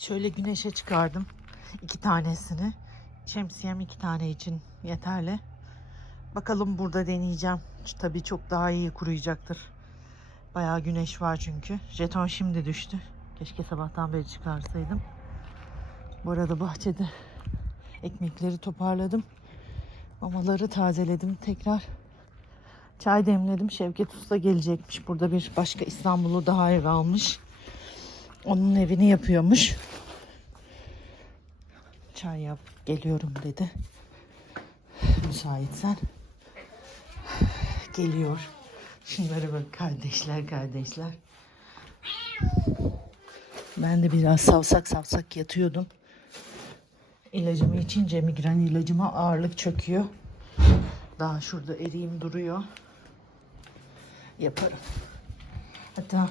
Şöyle güneşe çıkardım. iki tanesini. Şemsiyem iki tane için yeterli. Bakalım burada deneyeceğim. Tabii çok daha iyi kuruyacaktır. Bayağı güneş var çünkü. Jeton şimdi düştü. Keşke sabahtan beri çıkarsaydım. Bu arada bahçede ekmekleri toparladım. Mamaları tazeledim tekrar. Çay demledim. Şevket Usta gelecekmiş. Burada bir başka İstanbul'u daha ev almış. Onun evini yapıyormuş. Çay yap geliyorum dedi. Müsaitsen. Geliyor. Şunlara bak kardeşler kardeşler. Ben de biraz savsak savsak yatıyordum. İlacımı içince migren ilacıma ağırlık çöküyor. Daha şurada eriğim duruyor. Yaparım. Hatta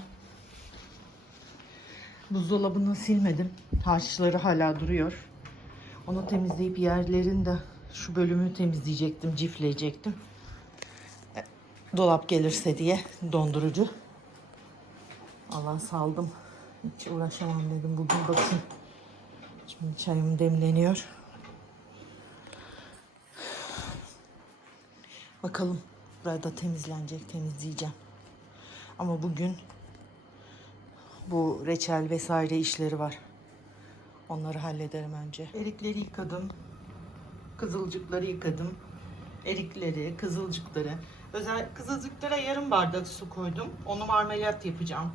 buzdolabını silmedim. Harçları hala duruyor. Onu temizleyip yerlerini de şu bölümü temizleyecektim, cifleyecektim. E, Dolap gelirse diye dondurucu. Allah saldım. Hiç uğraşamam dedim bugün bakayım. Şimdi çayım demleniyor. Bakalım. Burada temizlenecek, temizleyeceğim. Ama bugün bu reçel vesaire işleri var. Onları hallederim önce. Erikleri yıkadım. Kızılcıkları yıkadım. Erikleri, kızılcıkları. Özel kızılcıklara yarım bardak su koydum. Onu marmelat yapacağım.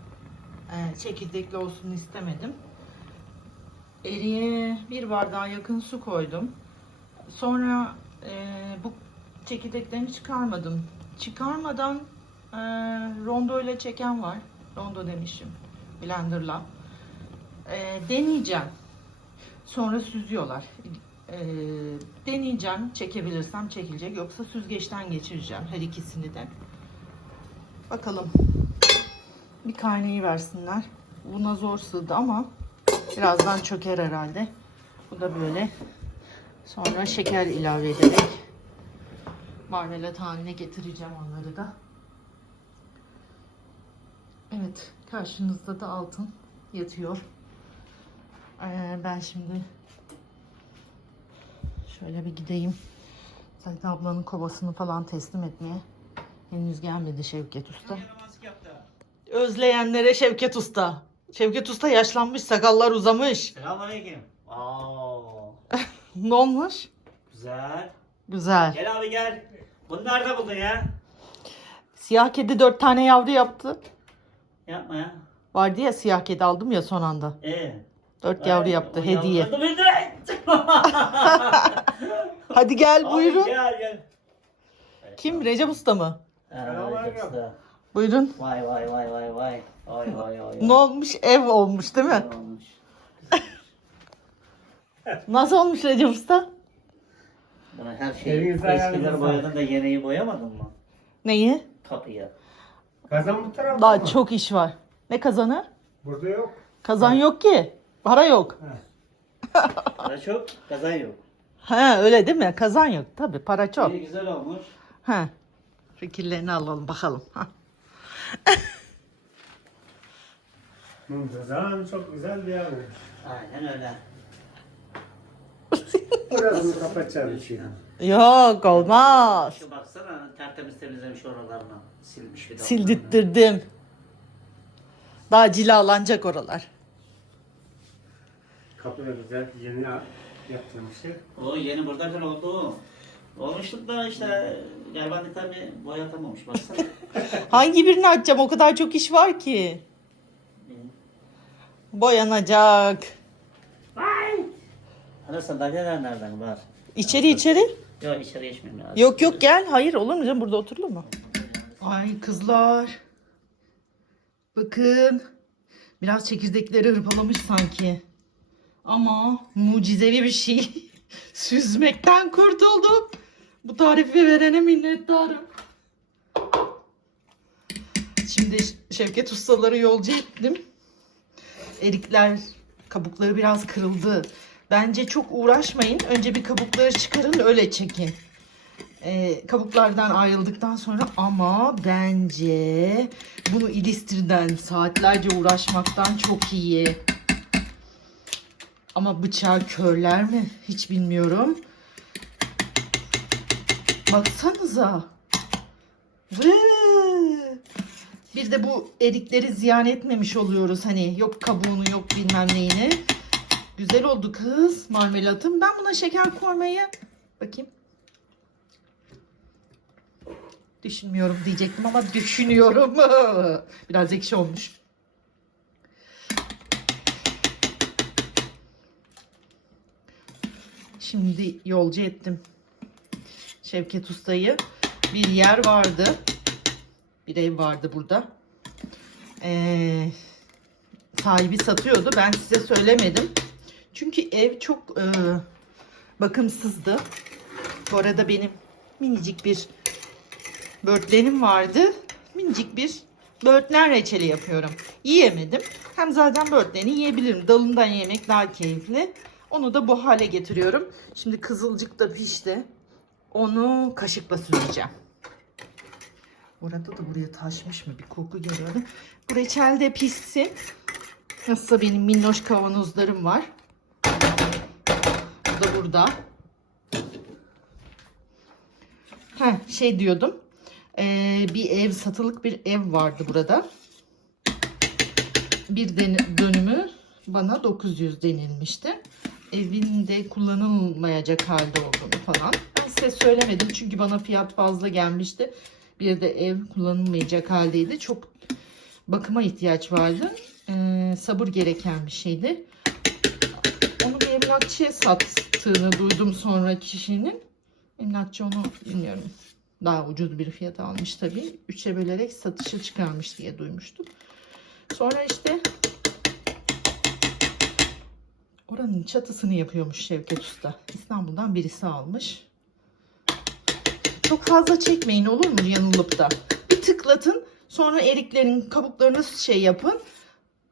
Ee, çekirdekli olsun istemedim. Eriğe bir bardağa yakın su koydum. Sonra e, bu çekirdeklerini çıkarmadım. Çıkarmadan e, rondo ile çeken var. Rondo demişim. Blenderla. E, deneyeceğim. Sonra süzüyorlar. E, deneyeceğim. Çekebilirsem çekilecek. Yoksa süzgeçten geçireceğim her ikisini de. Bakalım. Bir kaynayı versinler. Buna zor sığdı ama birazdan çöker herhalde. Bu da böyle. Sonra şeker ilave ederek marmelat haline getireceğim onları da. Evet, karşınızda da altın yatıyor. Ee, ben şimdi şöyle bir gideyim. Sait ablanın kovasını falan teslim etmeye. Henüz gelmedi Şevket Usta. Özleyenlere Şevket Usta. Şevket Usta yaşlanmış, sakallar uzamış. Selamünaleyküm. Ne olmuş? güzel. Güzel. Gel abi gel. Bunu nerede buldun ya? Siyah kedi dört tane yavru yaptı. Yapma ya. Vardı ya siyah kedi aldım ya son anda. Ee, Dört yavru yaptı o hediye. Hadi gel Abi buyurun. Gel gel. Kim? Recep Usta mı? Selamünaleyküm. Buyurun. Vay vay vay vay vay. Vay vay vay. Ne olmuş? Ev olmuş değil mi? Ne olmuş? Nasıl olmuş Recep Usta? Buna her şeyi Elinize ayağınıza eskiler sağlık. boyadın da yeniyi boyamadın mı? Neyi? Kapıyı. Kazan bu tarafta Daha mı? çok iş var. Ne kazanı? Burada yok. Kazan yok ki. Para yok. Para çok, kazan yok. He öyle değil mi? Kazan yok. Tabii para çok. İyi güzel olmuş. He. Fikirlerini alalım bakalım. Ha. Kazan çok güzel bir yer olmuş. Aynen öyle. Burasını kapatacağım şimdi. Yok olmaz. Şu baksana tertemiz temizlemiş oralarını. Silmiş bir de. Sildirttirdim. Daha cilalanacak oralar. Kapı da güzel yeni yaptırmışlar. O yeni buradayken oldu. Olmuşluk da işte galvanik tabi boyatamamış baksana. Hangi birini açacağım? O kadar çok iş var ki. Boyanacak. Ana sandalyeler nereden var? İçeri içeri. Yok içeri geçmeyeyim ya. Yok yok gel. Hayır olur mu canım? Burada oturulur mu? Ay kızlar. Bakın. Biraz çekirdekleri hırpalamış sanki. Ama mucizevi bir şey. Süzmekten kurtuldum. Bu tarifi verene minnettarım. Şimdi Şevket ustaları yolcu ettim. Erikler kabukları biraz kırıldı. Bence çok uğraşmayın. Önce bir kabukları çıkarın öyle çekin. Ee, kabuklardan ayrıldıktan sonra ama bence bunu ilistirden saatlerce uğraşmaktan çok iyi. Ama bıçağı körler mi? Hiç bilmiyorum. Baksanıza. Bir de bu erikleri ziyan etmemiş oluyoruz. Hani yok kabuğunu yok bilmem neyini. Güzel oldu kız marmelatım. Ben buna şeker koymayı bakayım. Düşünmüyorum diyecektim ama düşünüyorum. Biraz ekşi olmuş. Şimdi yolcu ettim. Şevket Usta'yı. Bir yer vardı. Bir ev vardı burada. Ee, sahibi satıyordu. Ben size söylemedim. Çünkü ev çok e, bakımsızdı. Bu arada benim minicik bir böğürtlenim vardı. Minicik bir böğürtlen reçeli yapıyorum. Yiyemedim. Hem zaten böğürtleni yiyebilirim. Dalından yemek daha keyifli. Onu da bu hale getiriyorum. Şimdi kızılcık da pişti. Onu kaşıkla süzeceğim. Orada da buraya taşmış mı? Bir koku geliyordu. Bu reçel de pişsin. Nasılsa benim minnoş kavanozlarım var. Bu da burada. Ha şey diyordum. Ee, bir ev satılık bir ev vardı burada. Bir dönümü bana 900 denilmişti. Evin de kullanılmayacak halde olduğunu falan. Ben size söylemedim çünkü bana fiyat fazla gelmişti. Bir de ev kullanılmayacak haldeydi. Çok bakıma ihtiyaç vardı. Ee, sabır gereken bir şeydi. Emlakçıya sattığını duydum sonra kişinin. Emlakçı onu bilmiyorum. Daha ucuz bir fiyat almış tabii. Üçe bölerek satışa çıkarmış diye duymuştum. Sonra işte oranın çatısını yapıyormuş Şevket Usta. İstanbul'dan birisi almış. Çok fazla çekmeyin olur mu yanılıp da. Bir tıklatın. Sonra eriklerin kabuklarını şey yapın.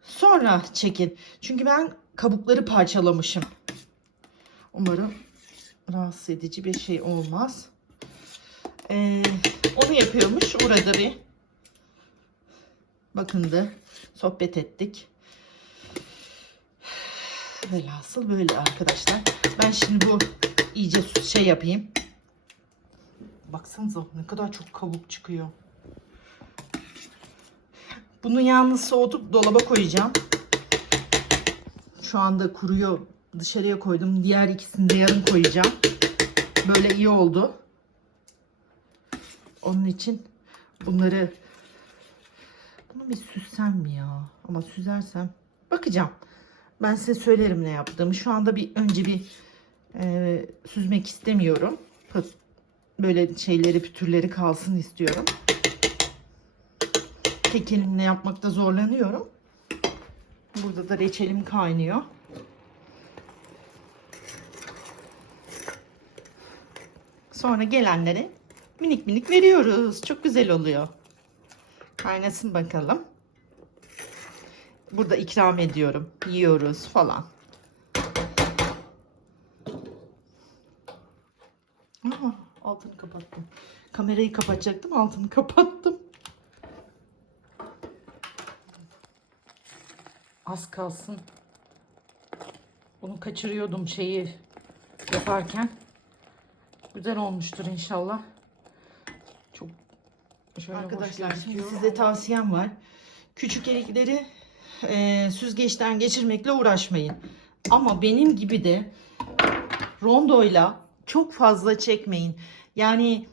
Sonra çekin. Çünkü ben kabukları parçalamışım. Umarım rahatsız edici bir şey olmaz. Ee, onu yapıyormuş. Orada bir bakındı. Sohbet ettik. Velhasıl böyle arkadaşlar. Ben şimdi bu iyice şey yapayım. Baksanıza ne kadar çok kabuk çıkıyor. Bunu yalnız soğutup dolaba koyacağım. Şu anda kuruyor. Dışarıya koydum. Diğer ikisini de yarın koyacağım. Böyle iyi oldu. Onun için bunları bunu bir süssem mi ya? Ama süzersem bakacağım. Ben size söylerim ne yaptığımı. Şu anda bir önce bir e, süzmek istemiyorum. Böyle şeyleri pütürleri kalsın istiyorum. Tek elimle yapmakta zorlanıyorum. Burada da reçelim kaynıyor. Sonra gelenlere minik minik veriyoruz. Çok güzel oluyor. Kaynasın bakalım. Burada ikram ediyorum. Yiyoruz falan. Aa, altını kapattım. Kamerayı kapatacaktım. Altını kapattım. Az kalsın. Bunu kaçırıyordum şeyi yaparken. Güzel olmuştur inşallah. Çok şöyle Arkadaşlar şimdi size tavsiyem var. Küçük erikleri e, süzgeçten geçirmekle uğraşmayın. Ama benim gibi de rondoyla çok fazla çekmeyin. Yani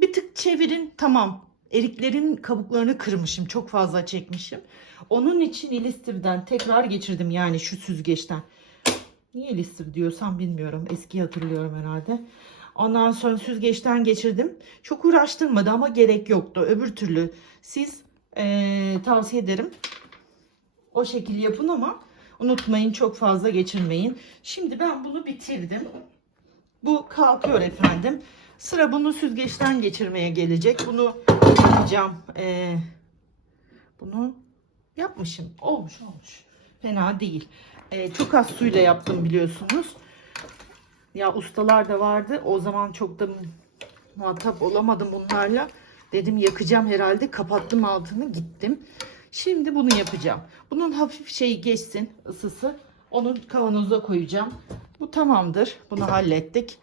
bir tık çevirin tamam. Eriklerin kabuklarını kırmışım. Çok fazla çekmişim. Onun için Elistir'den tekrar geçirdim yani şu süzgeçten. Niye Elistir diyorsam bilmiyorum. Eski hatırlıyorum herhalde. Ondan sonra süzgeçten geçirdim. Çok uğraştırmadı ama gerek yoktu. Öbür türlü siz eee, tavsiye ederim. O şekil yapın ama unutmayın çok fazla geçirmeyin. Şimdi ben bunu bitirdim. Bu kalkıyor efendim. Sıra bunu süzgeçten geçirmeye gelecek. Bunu yapacağım. Ee, bunu yapmışım. Olmuş olmuş. Fena değil. Ee, çok az suyla yaptım biliyorsunuz. Ya ustalar da vardı. O zaman çok da muhatap olamadım bunlarla. Dedim yakacağım herhalde. Kapattım altını gittim. Şimdi bunu yapacağım. Bunun hafif şeyi geçsin ısısı. Onu kavanoza koyacağım. Bu tamamdır. Bunu hallettik.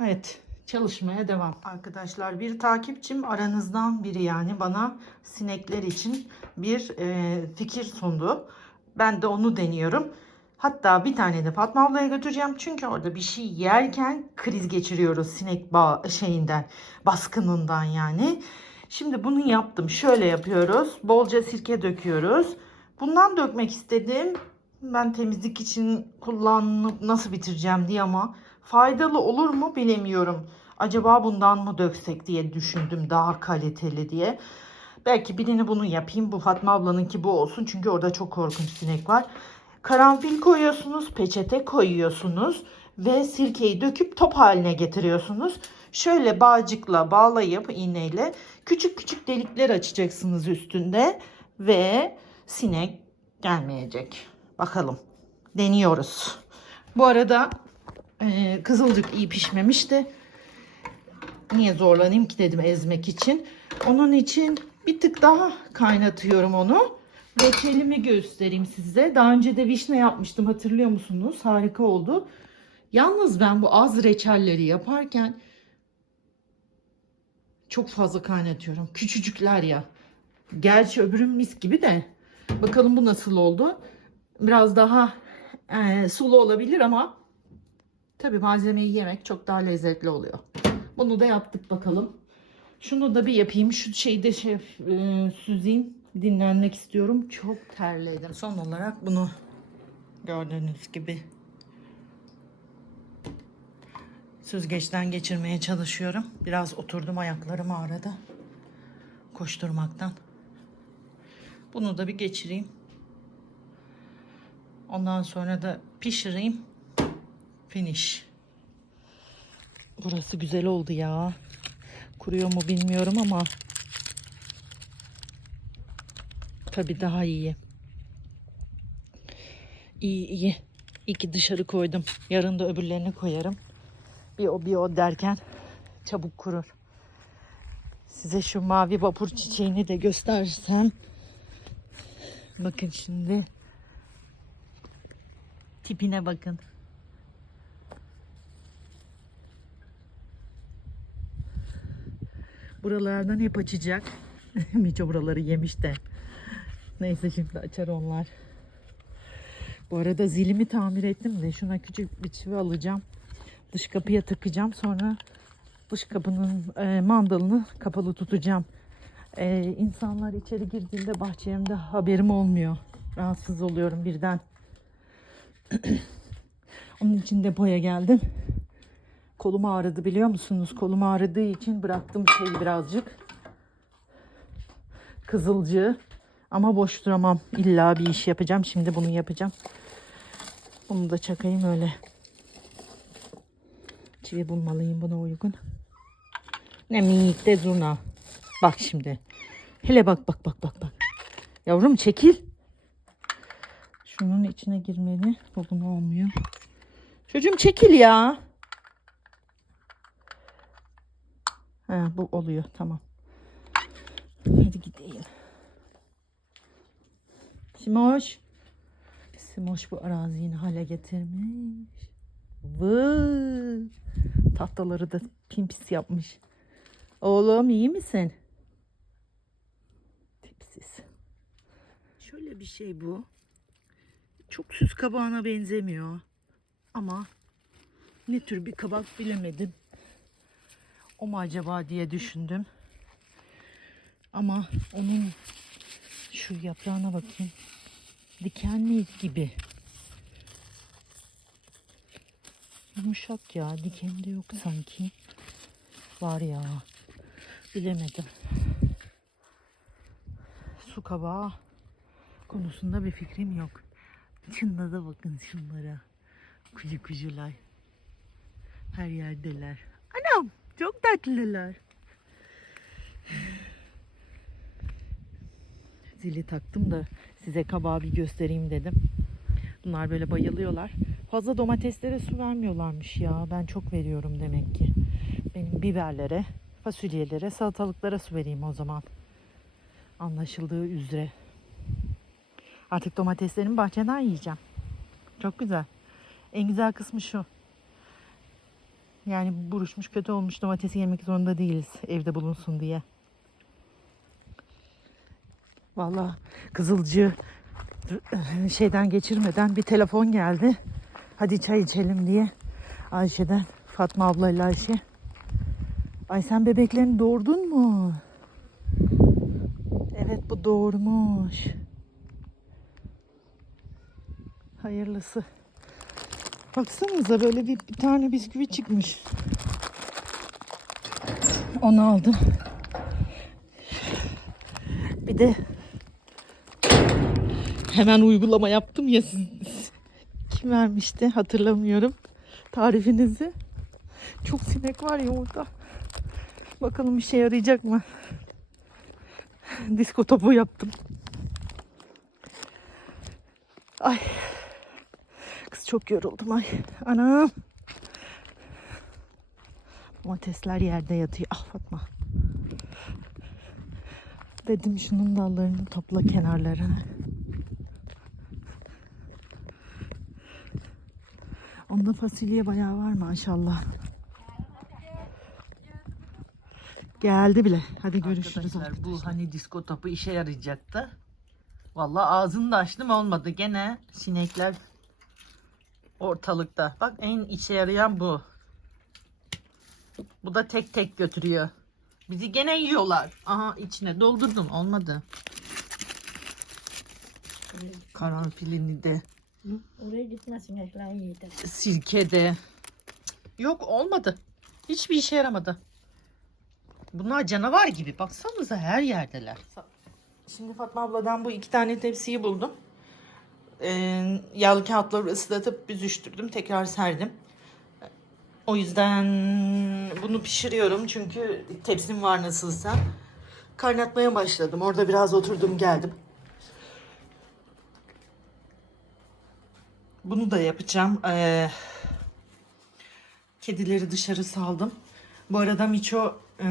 Evet çalışmaya devam. Arkadaşlar bir takipçim aranızdan biri yani bana sinekler için bir e, fikir sundu. Ben de onu deniyorum. Hatta bir tane de Fatma ablaya götüreceğim. Çünkü orada bir şey yerken kriz geçiriyoruz sinek bağ şeyinden, baskınından yani. Şimdi bunu yaptım. Şöyle yapıyoruz. Bolca sirke döküyoruz. Bundan dökmek istedim. Ben temizlik için kullanıp nasıl bitireceğim diye ama faydalı olur mu bilemiyorum. Acaba bundan mı döksek diye düşündüm daha kaliteli diye. Belki birini bunu yapayım. Bu Fatma ablanınki bu olsun. Çünkü orada çok korkunç sinek var. Karanfil koyuyorsunuz, peçete koyuyorsunuz ve sirkeyi döküp top haline getiriyorsunuz. Şöyle bağcıkla bağlayıp iğneyle küçük küçük delikler açacaksınız üstünde ve sinek gelmeyecek. Bakalım. Deniyoruz. Bu arada e, kızılcık iyi pişmemişti. Niye zorlanayım ki dedim ezmek için. Onun için bir tık daha kaynatıyorum onu. Reçelimi göstereyim size. Daha önce de vişne yapmıştım hatırlıyor musunuz? Harika oldu. Yalnız ben bu az reçelleri yaparken çok fazla kaynatıyorum. Küçücükler ya. Gerçi öbürüm mis gibi de. Bakalım bu nasıl oldu. Biraz daha e, sulu olabilir ama tabii malzemeyi yemek çok daha lezzetli oluyor. Bunu da yaptık bakalım. Şunu da bir yapayım. Şu şeyi de şey, e, süzeyim. Dinlenmek istiyorum. Çok terledim. Son olarak bunu gördüğünüz gibi süzgeçten geçirmeye çalışıyorum. Biraz oturdum ayaklarım ağrıdı. Koşturmaktan. Bunu da bir geçireyim. Ondan sonra da pişireyim. Finish. Burası güzel oldu ya. Kuruyor mu bilmiyorum ama tabii daha iyi. İyi iyi. İyi ki dışarı koydum. Yarın da öbürlerini koyarım. Bir o bir o derken çabuk kurur. Size şu mavi vapur çiçeğini de göstersem. Bakın şimdi. Tipine bakın. Buralardan hep açacak. Miço buraları yemiş de. Neyse şimdi açar onlar. Bu arada zilimi tamir ettim de şuna küçük bir çivi alacağım. Dış kapıya takacağım. Sonra dış kapının e, mandalını kapalı tutacağım. E, insanlar içeri girdiğinde bahçemde haberim olmuyor. Rahatsız oluyorum birden. Onun için depoya geldim. Kolum ağrıdı biliyor musunuz? Kolum ağrıdığı için bıraktım şeyi birazcık. Kızılcığı. Ama boş duramam. İlla bir iş yapacağım. Şimdi bunu yapacağım. Bunu da çakayım öyle. Çivi bulmalıyım buna uygun. Ne minik de zurna. Bak şimdi. Hele bak bak bak bak bak. Yavrum çekil. Şunun içine girmeli. Bu bunu olmuyor. Çocuğum çekil ya. Ha, bu oluyor tamam. Hadi gideyim. Simoş. Simoş bu araziyi hale getirmiş. Vı. Tahtaları da pimpis yapmış. Oğlum iyi misin? Tipsiz. Şöyle bir şey bu. Çok süs kabağına benzemiyor. Ama ne tür bir kabak bilemedim. O mu acaba diye düşündüm. Ama onun şu yaprağına bakayım. Dikenli gibi. Yumuşak ya. Diken de yok sanki. Var ya. Bilemedim. Su kabağı konusunda bir fikrim yok. Şunda da bakın şunlara. Kucu kucular. Her yerdeler. Anam çok tatlılar. Zili taktım da size kabağı bir göstereyim dedim. Bunlar böyle bayılıyorlar. Fazla domateslere su vermiyorlarmış ya. Ben çok veriyorum demek ki. Benim biberlere, fasulyelere, salatalıklara su vereyim o zaman. Anlaşıldığı üzere. Artık domateslerimi bahçeden yiyeceğim. Çok güzel. En güzel kısmı şu. Yani buruşmuş kötü olmuş domatesi yemek zorunda değiliz evde bulunsun diye. Vallahi kızılcı şeyden geçirmeden bir telefon geldi. Hadi çay içelim diye. Ayşe'den Fatma ablayla Ayşe. Ay sen bebeklerini doğurdun mu? Evet bu doğurmuş. Hayırlısı. Baksanıza böyle bir, bir tane bisküvi çıkmış. Onu aldım. Bir de hemen uygulama yaptım ya siz, kim vermişti hatırlamıyorum tarifinizi. Çok sinek var ya orada. Bakalım işe yarayacak mı? Disko topu yaptım. Ay. Kız çok yoruldum ay. Anam. Domatesler yerde yatıyor. Ah Fatma. Dedim şunun dallarını topla kenarlarına. Onda fasulye bayağı var maşallah. Geldi bile. Hadi görüşürüz. Arkadaşlar bu hani disko topu işe yarayacaktı. Vallahi ağzını da açtım olmadı. Gene sinekler ortalıkta. Bak en işe yarayan bu. Bu da tek tek götürüyor. Bizi gene yiyorlar. Aha içine doldurdum olmadı. Karanfilini de Oraya gitmesin ekran yiydi. sirkede. Yok olmadı. Hiçbir işe yaramadı. Bunlar canavar gibi. Baksanıza her yerdeler. Şimdi Fatma abladan bu iki tane tepsiyi buldum. Ee, yağlı kağıtları ıslatıp büzüştürdüm. Tekrar serdim. O yüzden bunu pişiriyorum. Çünkü tepsim var nasılsa. Kaynatmaya başladım. Orada biraz oturdum geldim. Bunu da yapacağım. Ee, kedileri dışarı saldım. Bu arada Miço e,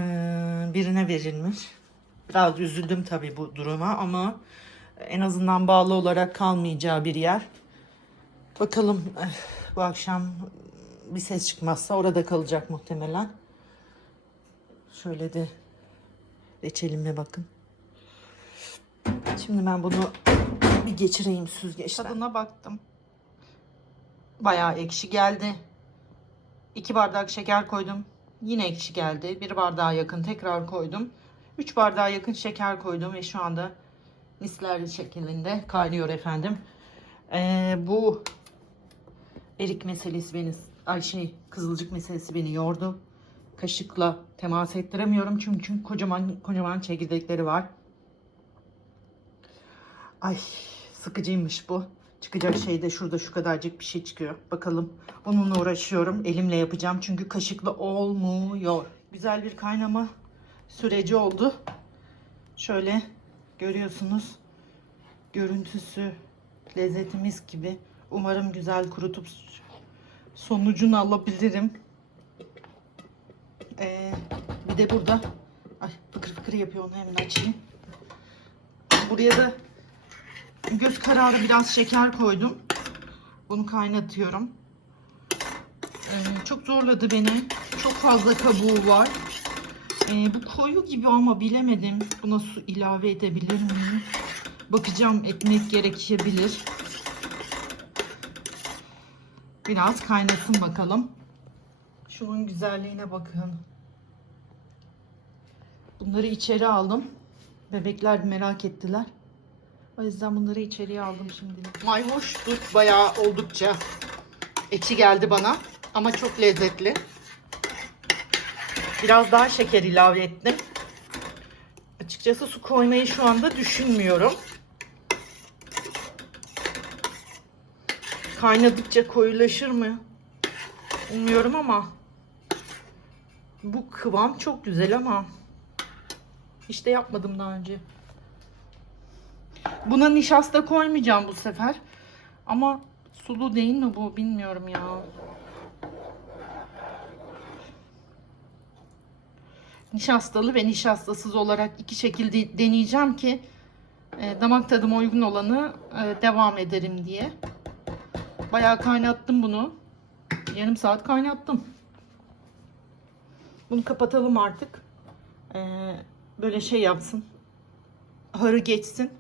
birine verilmiş. Biraz üzüldüm tabii bu duruma ama en azından bağlı olarak kalmayacağı bir yer. Bakalım eh, bu akşam bir ses çıkmazsa orada kalacak muhtemelen. Şöyle de reçelime bakın. Şimdi ben bunu bir geçireyim süzgeçten. Tadına baktım. Bayağı ekşi geldi. İki bardak şeker koydum. Yine ekşi geldi. Bir bardağa yakın tekrar koydum. 3 bardağa yakın şeker koydum ve şu anda misler şeklinde kaynıyor efendim. Ee, bu erik meselesi beni, ay şey kızılcık meselesi beni yordu. Kaşıkla temas ettiremiyorum çünkü, çünkü kocaman kocaman çekirdekleri var. Ay sıkıcıymış bu. Çıkacak şey de şurada şu kadarcık bir şey çıkıyor. Bakalım bununla uğraşıyorum. Elimle yapacağım çünkü kaşıkla olmuyor. Güzel bir kaynama süreci oldu. Şöyle görüyorsunuz. Görüntüsü lezzetimiz gibi. Umarım güzel kurutup sonucunu alabilirim. Ee, bir de burada ay fıkır fıkır yapıyor onu hemen açayım. Buraya da göz kararı biraz şeker koydum. Bunu kaynatıyorum. Ee, çok zorladı beni. Çok fazla kabuğu var. Ee, bu koyu gibi ama bilemedim. Buna su ilave edebilir miyim? Bakacağım etmek gerekebilir. Biraz kaynasın bakalım. Şunun güzelliğine bakın. Bunları içeri aldım. Bebekler merak ettiler. O yüzden bunları içeriye aldım şimdi. Mayhoş dut bayağı oldukça ekşi geldi bana. Ama çok lezzetli. Biraz daha şeker ilave ettim. Açıkçası su koymayı şu anda düşünmüyorum. Kaynadıkça koyulaşır mı? Bilmiyorum ama bu kıvam çok güzel ama işte yapmadım daha önce. Buna nişasta koymayacağım bu sefer. Ama sulu değil mi bu bilmiyorum ya. nişastalı ve nişastasız olarak iki şekilde deneyeceğim ki e, damak tadıma uygun olanı e, devam ederim diye. Bayağı kaynattım bunu. Yarım saat kaynattım. Bunu kapatalım artık. Ee, böyle şey yapsın. Harı geçsin.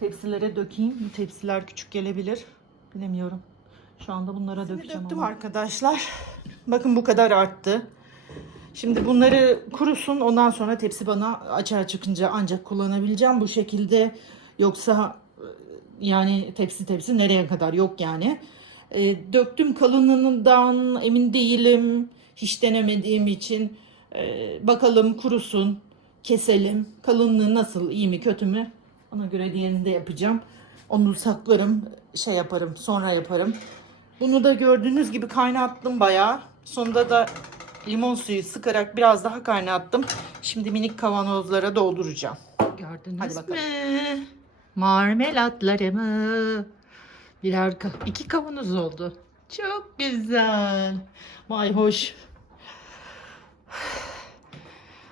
Tepsilere dökeyim. Bu tepsiler küçük gelebilir. Bilemiyorum. Şu anda bunlara dökeceğim. Döktüm arkadaşlar. Bakın bu kadar arttı. Şimdi bunları kurusun. Ondan sonra tepsi bana açığa çıkınca ancak kullanabileceğim. Bu şekilde yoksa e, yani tepsi tepsi nereye kadar yok yani. E, döktüm kalınlığından emin değilim. Hiç denemediğim için. E, bakalım kurusun. Keselim. Kalınlığı nasıl iyi mi kötü mü? Ona göre diğerini de yapacağım. Onu saklarım. Şey yaparım. Sonra yaparım. Bunu da gördüğünüz gibi kaynattım bayağı. Sonunda da limon suyu sıkarak biraz daha kaynattım. Şimdi minik kavanozlara dolduracağım. Gördünüz Hadi bakalım. mü? Marmelatlarımı. Birer iki kavanoz oldu. Çok güzel. Vay hoş.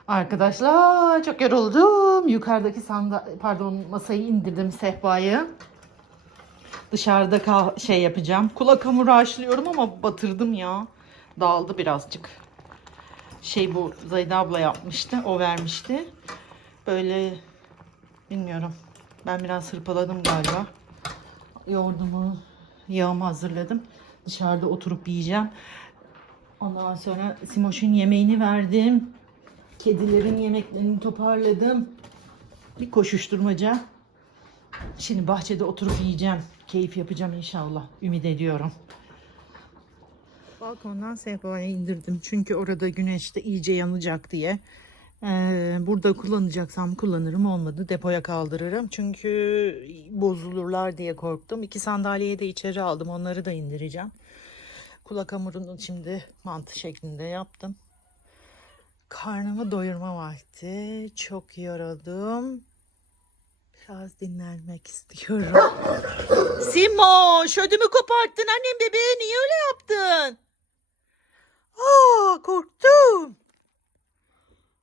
Arkadaşlar çok yoruldum. Yukarıdaki sanda pardon masayı indirdim sehpayı. Dışarıda kal şey yapacağım. Kulak hamuru haşlıyorum ama batırdım ya. Dağıldı birazcık. Şey bu Zayda abla yapmıştı. O vermişti. Böyle bilmiyorum. Ben biraz hırpaladım galiba. Yoğurdumu, yağımı hazırladım. Dışarıda oturup yiyeceğim. Ondan sonra Simoş'un yemeğini verdim. Kedilerin yemeklerini toparladım. Bir koşuşturmaca. Şimdi bahçede oturup yiyeceğim. Keyif yapacağım inşallah. Ümit ediyorum. Balkondan sehpaya indirdim. Çünkü orada güneşte iyice yanacak diye. Ee, burada kullanacaksam kullanırım. Olmadı depoya kaldırırım. Çünkü bozulurlar diye korktum. İki sandalyeyi de içeri aldım. Onları da indireceğim. Kulak hamurunu şimdi mantı şeklinde yaptım. Karnımı doyurma vakti. Çok yoruldum. Biraz dinlenmek istiyorum. Simoş ödümü koparttın annem bebeğe niye öyle yaptın? Aa korktum.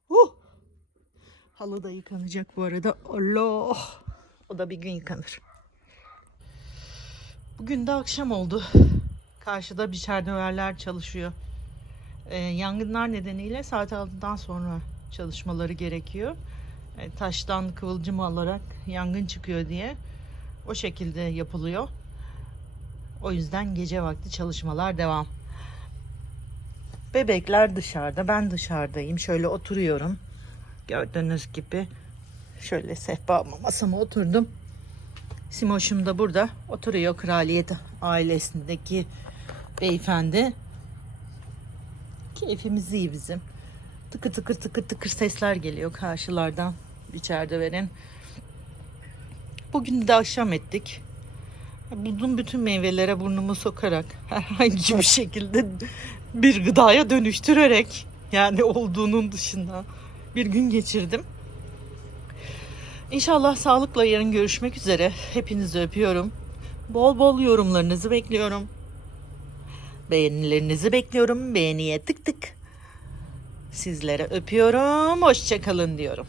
Uh. Halı da yıkanacak bu arada. Allah. O da bir gün yıkanır. Bugün de akşam oldu. Karşıda biçer döverler çalışıyor. Ee, yangınlar nedeniyle saat 6'dan sonra çalışmaları gerekiyor. Ee, taştan kıvılcım alarak yangın çıkıyor diye o şekilde yapılıyor. O yüzden gece vakti çalışmalar devam. Bebekler dışarıda, ben dışarıdayım. Şöyle oturuyorum. Gördüğünüz gibi şöyle sehpa masama oturdum. Simoş'um da burada oturuyor kraliyet ailesindeki beyefendi. Keyfimiz iyi bizim. Tıkır tıkır tıkır tıkır sesler geliyor karşılardan içeride verin. Bugün de akşam ettik. Buldum bütün meyvelere burnumu sokarak herhangi bir şekilde bir gıdaya dönüştürerek yani olduğunun dışında bir gün geçirdim. İnşallah sağlıkla yarın görüşmek üzere. Hepinizi öpüyorum. Bol bol yorumlarınızı bekliyorum. Beğenilerinizi bekliyorum. Beğeniye tık tık. Sizlere öpüyorum. Hoşçakalın diyorum.